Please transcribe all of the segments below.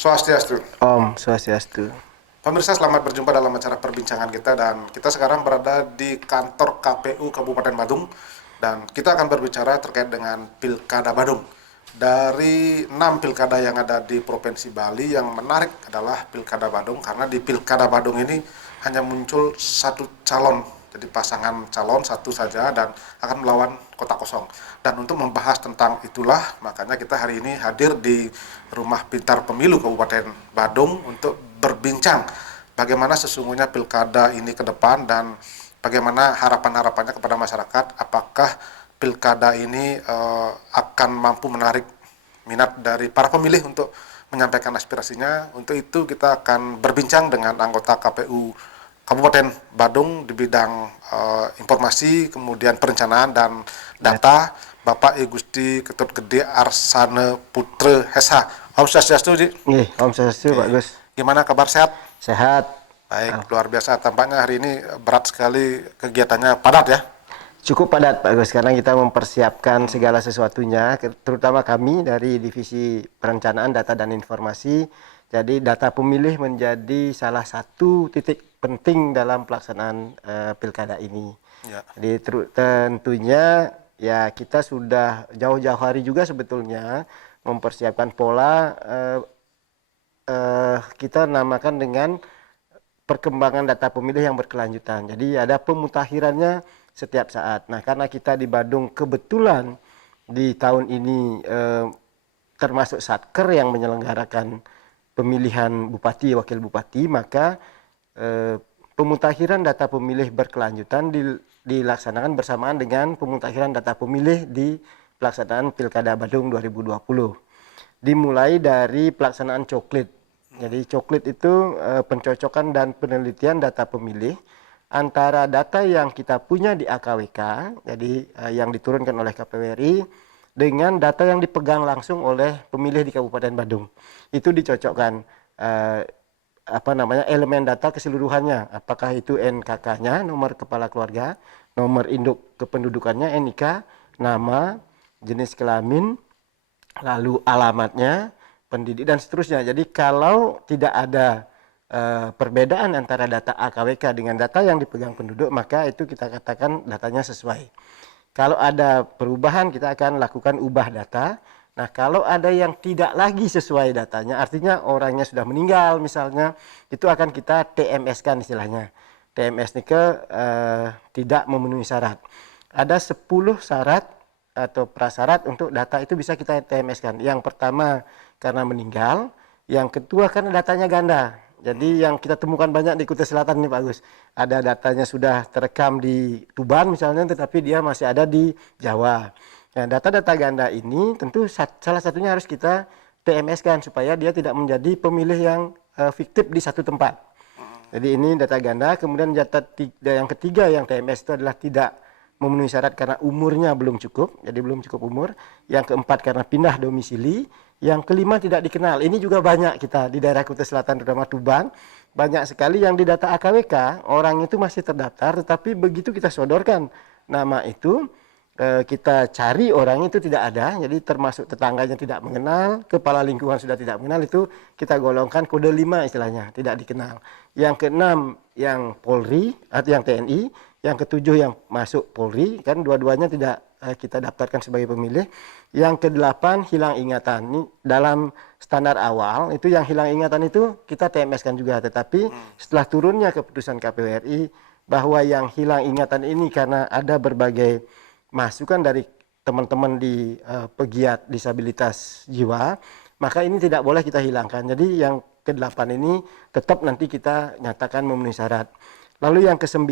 Swastiastu. Om Swastiastu. Pemirsa, selamat berjumpa dalam acara perbincangan kita, dan kita sekarang berada di kantor KPU Kabupaten Badung, dan kita akan berbicara terkait dengan Pilkada Badung. Dari 6 pilkada yang ada di Provinsi Bali, yang menarik adalah Pilkada Badung karena di Pilkada Badung ini hanya muncul satu calon, jadi pasangan calon satu saja dan akan melawan kota kosong. Dan untuk membahas tentang itulah, makanya kita hari ini hadir di Rumah Pintar Pemilu Kabupaten Badung untuk berbincang bagaimana sesungguhnya pilkada ini ke depan dan bagaimana harapan-harapannya kepada masyarakat. Apakah pilkada ini akan mampu menarik minat dari para pemilih untuk menyampaikan aspirasinya. Untuk itu kita akan berbincang dengan anggota KPU Kabupaten Badung di bidang informasi, kemudian perencanaan dan data, Bapak I Gusti Ketut Gede Arsane Putre Hesa. Om Swastiastu, Ji. Om Swastiastu, Pak Gus. Gimana kabar, sehat? Sehat. Baik, luar biasa. Tampaknya hari ini berat sekali kegiatannya, padat ya? Cukup padat, Pak Gus, karena kita mempersiapkan segala sesuatunya, terutama kami dari Divisi Perencanaan Data dan Informasi. Jadi data pemilih menjadi salah satu titik penting dalam pelaksanaan pilkada ini. Ya. Jadi tentunya ya kita sudah jauh-jauh hari juga sebetulnya mempersiapkan pola kita namakan dengan perkembangan data pemilih yang berkelanjutan. Jadi ada pemutakhirannya setiap saat. Nah, karena kita di Badung kebetulan di tahun ini termasuk Satker yang menyelenggarakan pemilihan bupati, wakil bupati, maka pemutakhiran data pemilih berkelanjutan dilaksanakan bersamaan dengan pemutakhiran data pemilih di pelaksanaan Pilkada Badung 2020. Dimulai dari pelaksanaan coklit. Jadi coklit itu pencocokan dan penelitian data pemilih antara data yang kita punya di AKWK, jadi yang diturunkan oleh KPU RI, dengan data yang dipegang langsung oleh pemilih di Kabupaten Badung. Itu dicocokkan elemen data keseluruhannya, apakah itu NKK-nya, nomor kepala keluarga, nomor induk kependudukannya, NIK, nama, jenis kelamin, lalu alamatnya, pendidik dan seterusnya. Jadi kalau tidak ada perbedaan antara data AKWK dengan data yang dipegang penduduk, maka itu kita katakan datanya sesuai. Kalau ada perubahan, kita akan lakukan ubah data. Nah, kalau ada yang tidak lagi sesuai datanya, artinya orangnya sudah meninggal misalnya, itu akan kita TMS-kan istilahnya. TMS ini tidak memenuhi syarat. Ada 10 syarat atau prasyarat untuk data itu bisa kita TMS-kan. Yang pertama karena meninggal, yang kedua karena datanya ganda. Jadi yang kita temukan banyak di Kutai Selatan nih, Pak Gus. Ada datanya sudah terekam di Tuban misalnya, tetapi dia masih ada di Jawa. Nah, data-data ganda ini tentu salah satunya harus kita TMS-kan supaya dia tidak menjadi pemilih yang fiktif di satu tempat. Jadi ini data ganda. Kemudian data yang ketiga yang TMS itu adalah tidak memenuhi syarat karena umurnya belum cukup, jadi belum cukup umur. Yang keempat karena pindah domisili. Yang kelima tidak dikenal. Ini juga banyak kita di daerah Kutai Selatan, terutama Tuban. Banyak sekali yang di data AKWK, orang itu masih terdaftar, tetapi begitu kita sodorkan nama itu, kita cari orang itu tidak ada, jadi termasuk tetangganya tidak mengenal, kepala lingkungan sudah tidak mengenal, itu kita golongkan kode 5 istilahnya, tidak dikenal. Yang keenam yang Polri atau yang TNI, yang ketujuh yang masuk Polri, kan dua-duanya tidak kita daftarkan sebagai pemilih. Yang kedelapan hilang ingatan. Ini dalam standar awal itu yang hilang ingatan itu kita TMS-kan juga, tetapi setelah turunnya keputusan KPU RI bahwa yang hilang ingatan ini karena ada berbagai masukan dari teman-teman di pegiat disabilitas jiwa, maka ini tidak boleh kita hilangkan. Jadi yang ke-8 ini tetap nanti kita nyatakan memenuhi syarat. Lalu yang ke-9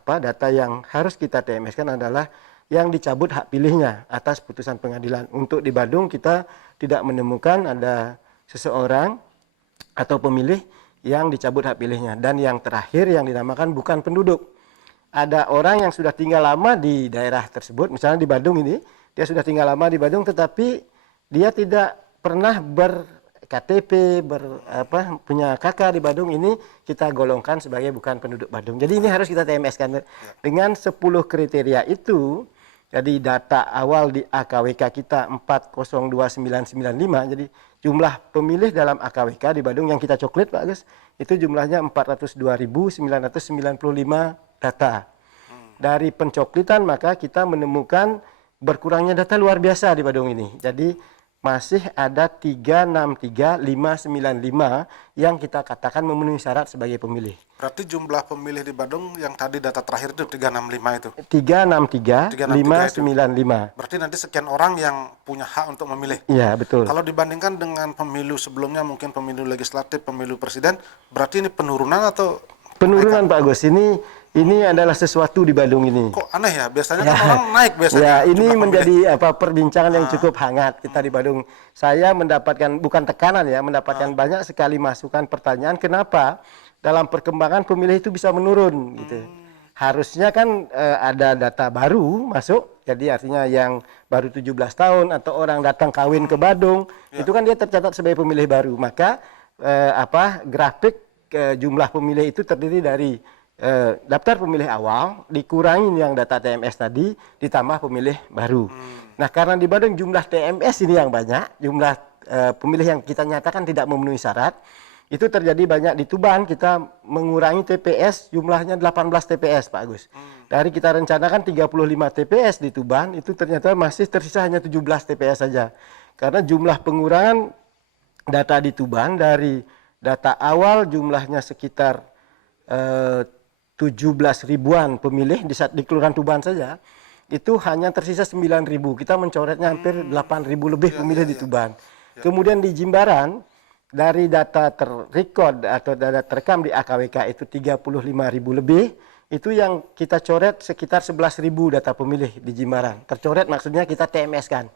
data yang harus kita TMS-kan adalah yang dicabut hak pilihnya atas putusan pengadilan. Untuk di Badung kita tidak menemukan ada seseorang atau pemilih yang dicabut hak pilihnya. Dan yang terakhir yang dinamakan bukan penduduk. Ada orang yang sudah tinggal lama di daerah tersebut, misalnya di Badung ini, dia sudah tinggal lama di Badung tetapi dia tidak pernah KTP, punya kakak di Badung, ini kita golongkan sebagai bukan penduduk Badung. Jadi ini harus kita TMS-kan. Dengan 10 kriteria itu, Jadi data awal di AKWK kita 402995. Jadi jumlah pemilih dalam AKWK di Badung yang kita coklat Pak Agus, itu jumlahnya 402.995 data. Dari pencoklitan maka kita menemukan berkurangnya data luar biasa di Badung ini. Jadi masih ada 363.595 yang kita katakan memenuhi syarat sebagai pemilih. Berarti jumlah pemilih di Badung yang tadi data terakhir itu 365 itu. 363.595. Berarti nanti sekian orang yang punya hak untuk memilih. Iya, betul. Kalau dibandingkan dengan pemilu sebelumnya, mungkin pemilu legislatif, pemilu presiden, berarti ini penurunan atau penurunan Pak Agus. Ini adalah sesuatu di Badung ini. Kok aneh ya? Biasanya kan orang naik biasanya. Ya, ini jumlah menjadi pemilih. perbincangan yang cukup hangat kita di Badung. Saya mendapatkan bukan tekanan ya, mendapatkan banyak sekali masukan pertanyaan kenapa dalam perkembangan pemilih itu bisa menurun gitu. Harusnya kan ada data baru masuk, jadi artinya yang baru 17 tahun atau orang datang kawin ke Badung, itu kan dia tercatat sebagai pemilih baru. Maka grafik jumlah pemilih itu terdiri dari daftar pemilih awal dikurangin yang data TMS tadi ditambah pemilih baru. Nah, karena di Badung jumlah TMS ini yang banyak, jumlah pemilih yang kita nyatakan tidak memenuhi syarat, itu terjadi banyak di Tuban. Kita mengurangi TPS jumlahnya 18 TPS Pak Agus. Dari kita rencanakan 35 TPS di Tuban, itu ternyata masih tersisa hanya 17 TPS saja. Karena jumlah pengurangan data di Tuban dari data awal jumlahnya sekitar 17 ribuan pemilih di Kelurahan Tuban saja, itu hanya tersisa 9 ribu. Kita mencoretnya hampir 8 ribu lebih pemilih di Tuban. Kemudian di Jimbaran, dari data terrekod atau data terekam di AKWK itu 35 ribu lebih, itu yang kita coret sekitar 11 ribu data pemilih di Jimbaran. Tercoret maksudnya kita TMS kan.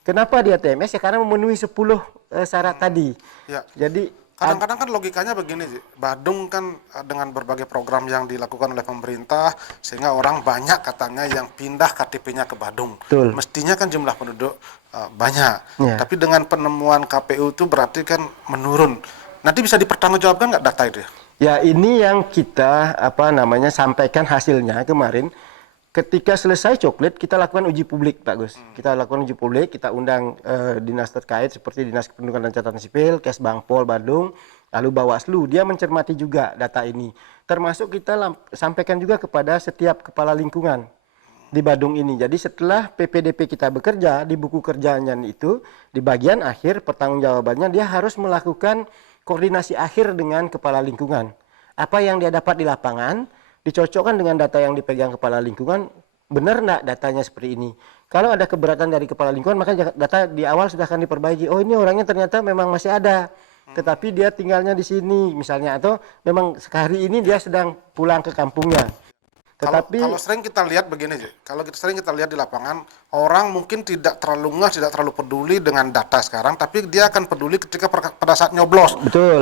Kenapa dia TMS? Ya karena memenuhi 10 syarat tadi. Jadi kadang-kadang kan logikanya begini, Badung kan dengan berbagai program yang dilakukan oleh pemerintah, sehingga orang banyak katanya yang pindah KTP-nya ke Badung. Betul. Mestinya kan jumlah penduduk banyak, tapi dengan penemuan KPU itu berarti kan menurun. Nanti bisa dipertanggungjawabkan nggak data itu? Ya, ini yang kita sampaikan hasilnya kemarin. Ketika selesai coklat, kita lakukan uji publik, Pak Gus. Kita lakukan uji publik, kita undang dinas terkait seperti Dinas Kependudukan dan Catatan Sipil, Kesbangpol Badung, lalu Bawaslu. Dia mencermati juga data ini. Termasuk kita sampaikan juga kepada setiap kepala lingkungan di Badung ini. Jadi setelah PPDP kita bekerja, di buku kerjanya itu, di bagian akhir pertanggungjawabannya dia harus melakukan koordinasi akhir dengan kepala lingkungan. Apa yang dia dapat di lapangan, dicocokkan dengan data yang dipegang kepala lingkungan, benar enggak datanya seperti ini. Kalau ada keberatan dari kepala lingkungan, maka data di awal sudah akan diperbaiki. Oh, ini orangnya ternyata memang masih ada, tetapi dia tinggalnya di sini misalnya, atau memang sehari ini dia sedang pulang ke kampungnya. Tetapi kalau sering kita lihat begini, kalau sering kita lihat di lapangan, orang mungkin tidak terlalu tidak terlalu peduli dengan data sekarang, tapi dia akan peduli ketika pada saat nyoblos.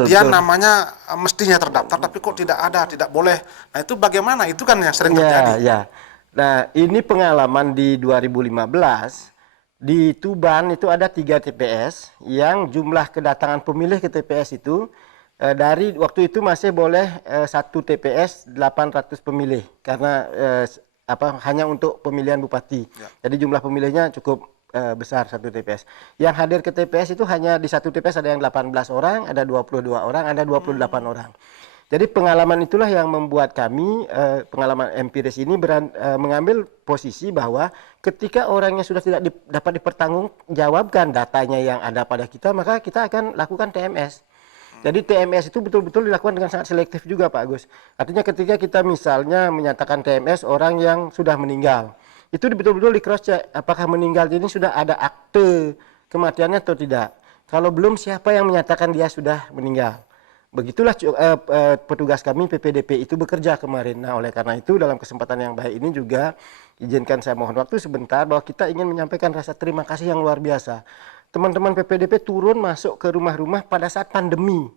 Dia namanya mestinya terdaftar, tapi kok tidak ada, tidak boleh. Nah, itu bagaimana? Itu kan yang sering terjadi. Nah, ini pengalaman di 2015 di Tuban itu ada 3 TPS yang jumlah kedatangan pemilih ke TPS itu dari waktu itu masih boleh 1 TPS 800 pemilih karena hanya untuk pemilihan bupati. Jadi jumlah pemilihnya cukup besar 1 TPS. Yang hadir ke TPS itu hanya di 1 TPS ada yang 18 orang, ada 22 orang, ada 28 orang. Jadi pengalaman itulah yang membuat kami pengalaman empiris ini mengambil posisi bahwa ketika orangnya sudah tidak dapat dipertanggungjawabkan datanya yang ada pada kita, maka kita akan lakukan TMS. Jadi TMS itu betul-betul dilakukan dengan sangat selektif juga Pak Agus. Artinya ketika kita misalnya menyatakan TMS orang yang sudah meninggal, itu betul-betul di cross check apakah meninggal ini sudah ada akte kematiannya atau tidak. Kalau belum, siapa yang menyatakan dia sudah meninggal. Begitulah petugas kami PPDP itu bekerja kemarin. Nah, oleh karena itu dalam kesempatan yang baik ini juga izinkan saya mohon waktu sebentar bahwa kita ingin menyampaikan rasa terima kasih yang luar biasa. Teman-teman PPDP turun masuk ke rumah-rumah pada saat pandemi.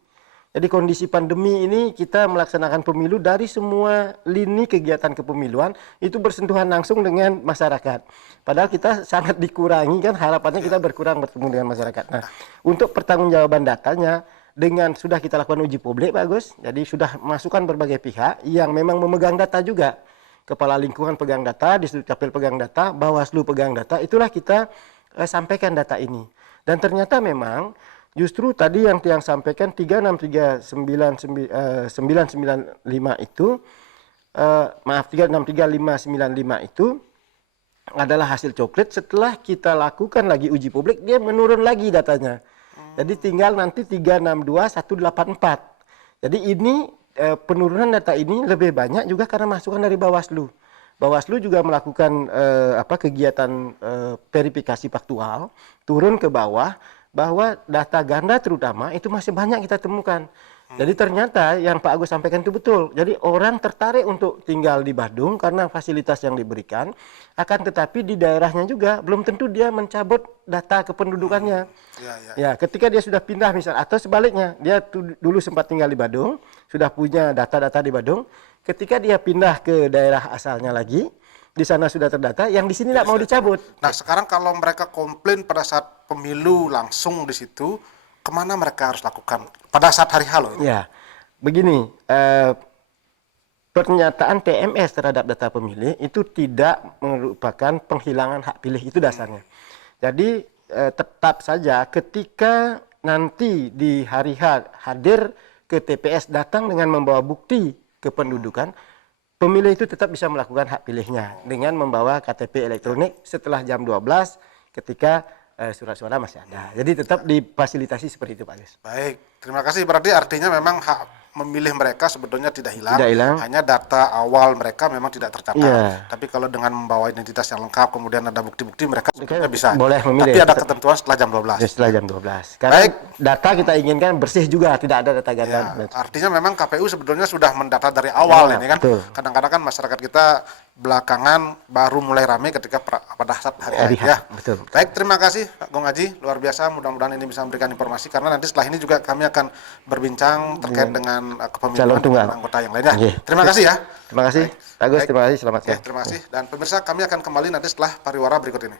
Jadi kondisi pandemi ini kita melaksanakan pemilu dari semua lini kegiatan kepemiluan itu bersentuhan langsung dengan masyarakat. Padahal kita sangat dikurangi kan, harapannya kita berkurang bertemu dengan masyarakat. Nah, untuk pertanggungjawaban datanya dengan sudah kita lakukan uji publik Pak Agus. Jadi sudah masukkan berbagai pihak yang memang memegang data juga. Kepala Lingkungan pegang data, Disduk Capil pegang data, Bawaslu pegang data, itulah kita sampaikan data ini. Dan ternyata memang justru tadi yang tiang sampaikan 363995 itu maaf 363595 itu adalah hasil coklat. Setelah kita lakukan lagi uji publik, dia menurun lagi datanya. Jadi tinggal nanti 362184. Jadi ini penurunan data ini lebih banyak juga karena masukan dari Bawaslu. Bawaslu juga melakukan kegiatan verifikasi faktual, turun ke bawah, bahwa data ganda terutama itu masih banyak kita temukan. Jadi ternyata yang Pak Agus sampaikan itu betul. Jadi orang tertarik untuk tinggal di Badung karena fasilitas yang diberikan, akan tetapi di daerahnya juga belum tentu dia mencabut data kependudukannya. Ya, ketika dia sudah pindah misal, atau sebaliknya, dia dulu sempat tinggal di Badung, sudah punya data-data di Badung, ketika dia pindah ke daerah asalnya lagi, di sana sudah terdata, yang di sini tidak mau dicabut. Nah, sekarang kalau mereka komplain pada saat pemilu langsung di situ, kemana mereka harus lakukan pada saat hari halo ini? Ya, begini, pernyataan TMS terhadap data pemilih itu tidak merupakan penghilangan hak pilih, itu dasarnya. Jadi tetap saja ketika nanti di hari H hadir ke TPS datang dengan membawa bukti kependudukan, pemilih itu tetap bisa melakukan hak pilihnya dengan membawa KTP elektronik setelah jam 12 ketika surat suara masih ada. Jadi tetap difasilitasi seperti itu, Pak Agus. Baik, terima kasih. Berarti artinya memang hak memilih mereka sebetulnya tidak hilang. Tidak hilang. Hanya data awal mereka memang tidak tercatat. Iya. Tapi kalau dengan membawa identitas yang lengkap, kemudian ada bukti-bukti, mereka sebetulnya bisa. Boleh memilih. Tapi ada ketentuan setelah jam 12. Setelah jam 12. Karena Baik. data kita inginkan bersih juga, tidak ada data ganda. Ya, artinya memang KPU sebetulnya sudah mendata dari awal ini kan. Betul. Kadang-kadang kan masyarakat kita belakangan baru mulai ramai ketika pada saat hari ya. Betul. Baik, terima kasih Pak Gong Haji, luar biasa. Mudah-mudahan ini bisa memberikan informasi karena nanti setelah ini juga kami akan berbincang terkait dengan kepemilikan anggota yang lainnya. Terima kasih ya. Terima kasih, Agus. Terima kasih. Selamat siang. Terima kasih. Dan pemirsa, kami akan kembali nanti setelah pariwara berikut ini.